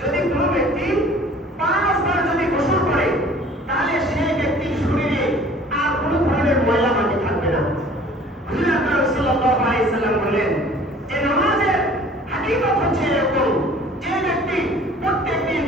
যদি কোনো ব্যক্তি 5 বার যদি গোসল করে তাহলে সেই ব্যক্তির শরীরে আর কোনো ধরনের ময়লা মাটি থাকবে না। হুজুর আকরাম সাল্লাল্লাহু আলাইহি সাল্লাম বললেন যে নামাজের হাকিকত হচ্ছে এরকম, যে ব্যক্তি প্রত্যেকদিন